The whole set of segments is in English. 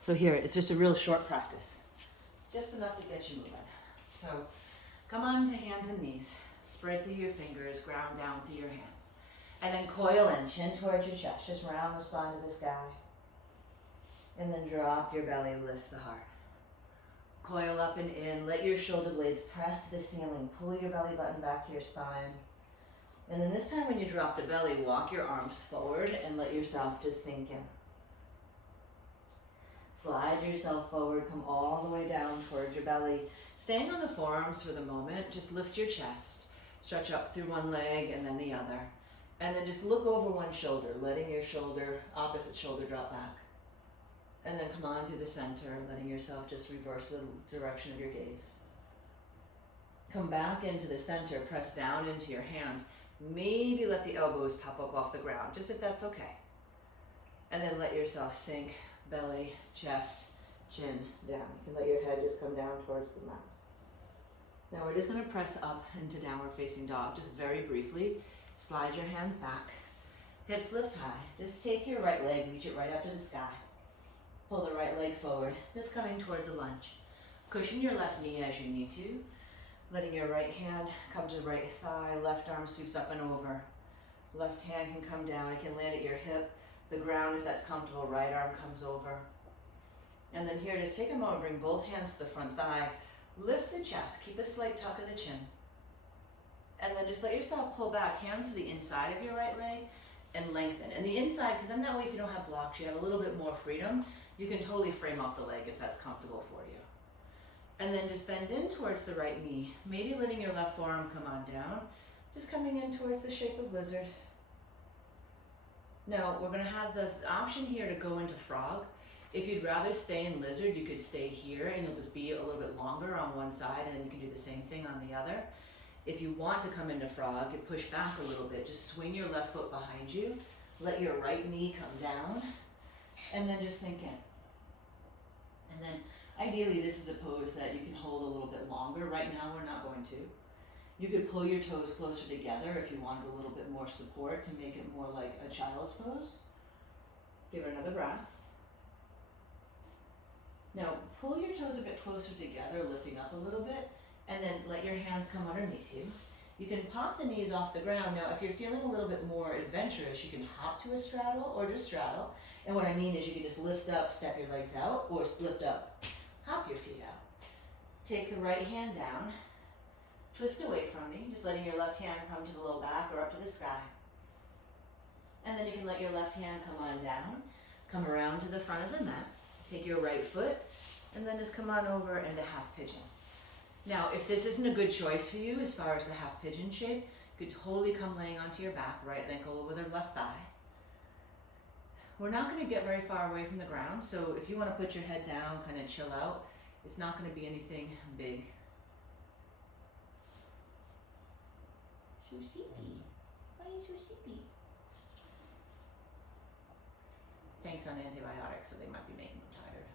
So here, it's just a real short practice. Just enough to get you moving. So come on to hands and knees. Spread through your fingers, ground down through your hands. And then coil in, chin towards your chest. Just round the spine to the sky. And then drop your belly, lift the heart. Coil up and in, let your shoulder blades press to the ceiling. Pull your belly button back to your spine. And then this time when you drop the belly, walk your arms forward and let yourself just sink in. Slide yourself forward, come all the way down towards your belly. Staying on the forearms for the moment, just lift your chest. Stretch up through one leg and then the other. And then just look over one shoulder, letting your shoulder, opposite shoulder drop back. And then come on through the center, letting yourself just reverse the direction of your gaze. Come back into the center, press down into your hands. Maybe let the elbows pop up off the ground, just if that's okay. And then let yourself sink, belly, chest, chin down. You can let your head just come down towards the mat. Now we're just going to press up into downward facing dog, just very briefly. Slide your hands back, hips lift high. Just take your right leg, reach it right up to the sky. Pull the right leg forward, just coming towards a lunge. Cushion your left knee as you need to. Letting your right hand come to the right thigh, left arm sweeps up and over. Left hand can come down, it can land at your hip, the ground if that's comfortable, right arm comes over. And then here, just take a moment, bring both hands to the front thigh, lift the chest, keep a slight tuck of the chin. And then just let yourself pull back, hands to the inside of your right leg and lengthen. And the inside, because then that way if you don't have blocks, you have a little bit more freedom. You can totally frame up the leg if that's comfortable for you. And then just bend in towards the right knee, maybe letting your left forearm come on down, just coming in towards the shape of lizard. Now, we're going to have the option here to go into frog. If you'd rather stay in lizard, you could stay here and you'll just be a little bit longer on one side and then you can do the same thing on the other. If you want to come into frog, you push back a little bit, just swing your left foot behind you, let your right knee come down, and then just sink in. And then ideally, this is a pose that you can hold a little bit longer. Right now, we're not going to. You could pull your toes closer together if you wanted a little bit more support to make it more like a child's pose. Give it another breath. Now, pull your toes a bit closer together, lifting up a little bit, and then let your hands come underneath you. You can pop the knees off the ground. Now, if you're feeling a little bit more adventurous, you can hop to a straddle or just straddle. And what I mean is you can just lift up, step your legs out, or lift up, hop your feet out. Take the right hand down, twist away from me, just letting your left hand come to the low back or up to the sky. And then you can let your left hand come on down, come around to the front of the mat, take your right foot, and then just come on over into half pigeon. Now, if this isn't a good choice for you as far as the half pigeon shape, you could totally come laying onto your back, right ankle over the left thigh. We're not going to get very far away from the ground, so if you want to put your head down, kind of chill out, it's not going to be anything big. So sleepy. Why are you so sleepy? Thanks on antibiotics, so they might be making you tired.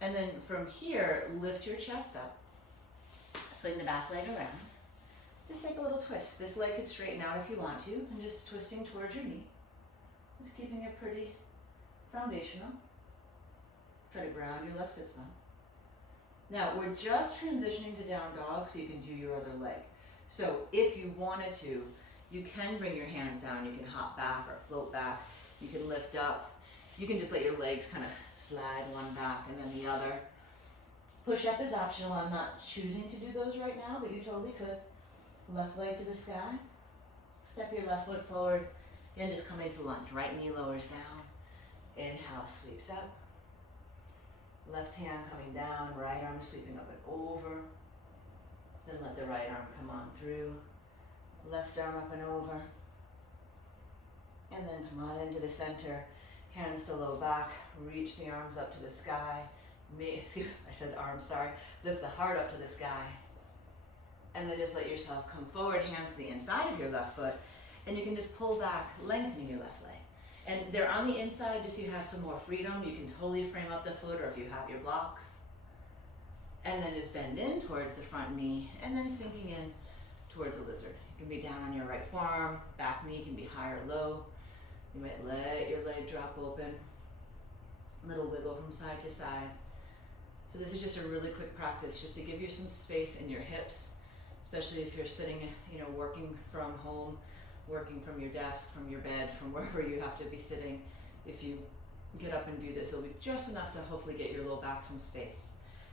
And then from here, lift your chest up. Swing the back leg around. Just take a little twist. This leg could straighten out if you want to, and just twisting towards your knee. Just keeping it pretty foundational. Try to ground your left sit bone. Now, we're just transitioning to down dog so you can do your other leg. So if you wanted to, you can bring your hands down. You can hop back or float back. You can lift up. You can just let your legs kind of slide one back and then the other. Push up is optional. I'm not choosing to do those right now, but you totally could. Left leg to the sky. Step your left foot forward. Again, just coming to lunge. Right knee lowers down. Inhale, sweeps up. Left hand coming down. Right arm sweeping up and over. Then let the right arm come on through. Left arm up and over. And then come on into the center. Hands to low back. Reach the arms up to the sky. I said arms, sorry. Lift the heart up to the sky. And then just let yourself come forward. Hands to the inside of your left foot. And you can just pull back, lengthening your left leg. And they're on the inside just so you have some more freedom. You can totally frame up the foot or if you have your blocks. And then just bend in towards the front knee and then sinking in towards a lizard. You can be down on your right forearm, back knee can be high or low. You might let your leg drop open. Little wiggle from side to side. So this is just a really quick practice just to give you some space in your hips, especially if you're sitting, working from home, working from your desk, from your bed, from wherever you have to be sitting. If you get up and do this, it'll be just enough to hopefully get your low back some space.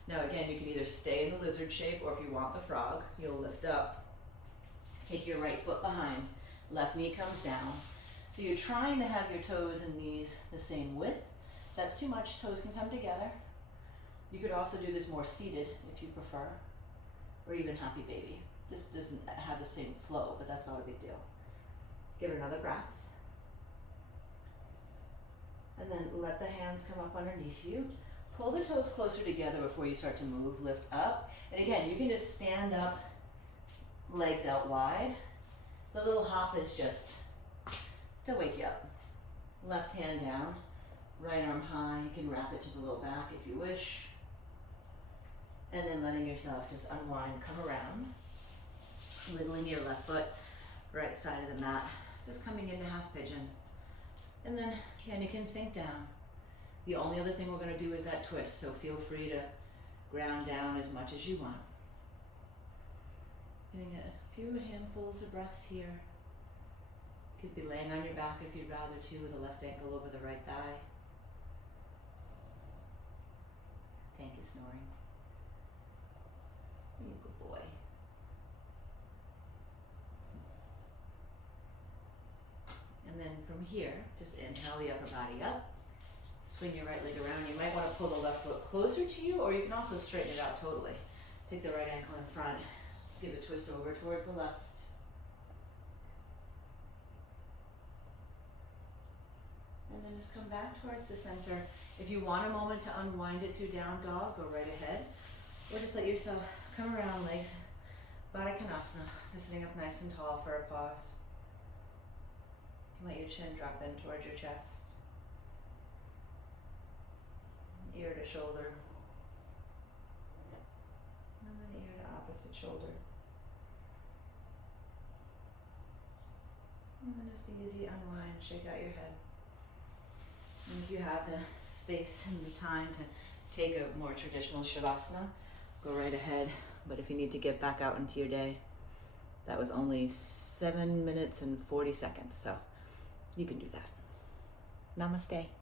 Now again, you can either stay in the lizard shape, or if you want the frog, you'll lift up, take your right foot behind, left knee comes down. So you're trying to have your toes and knees the same width. If that's too much, toes can come together. You could also do this more seated if you prefer, or even happy baby. This doesn't have the same flow, but that's not a big deal. Give it another breath. And then let the hands come up underneath you. Pull the toes closer together before you start to move, lift up. And again, you can just stand up, legs out wide. The little hop is just to wake you up. Left hand down, right arm high. You can wrap it to the low back if you wish. And then letting yourself just unwind, come around. Wiggling your left foot, right side of the mat. Just coming into half pigeon. And then, again, you can sink down. The only other thing we're going to do is that twist, so feel free to ground down as much as you want. Getting a few handfuls of breaths here. You could be laying on your back if you'd rather too, with the left ankle over the right thigh. Thank you, snoring. You good boy. And then from here, just inhale the upper body up. Swing your right leg around. You might want to pull the left foot closer to you, or you can also straighten it out totally. Take the right ankle in front. Give a twist over towards the left. And then just come back towards the center. If you want a moment to unwind it through down dog, go right ahead. Or just let yourself come around, legs, Baddha Konasana. Just sitting up nice and tall for a pause. Let your chin drop in towards your chest. Ear to shoulder. And then ear to opposite shoulder. And then just easy unwind, shake out your head. And if you have the space and the time to take a more traditional Shavasana, go right ahead. But if you need to get back out into your day, that was only 7 minutes and 40 seconds, so you can do that. Namaste.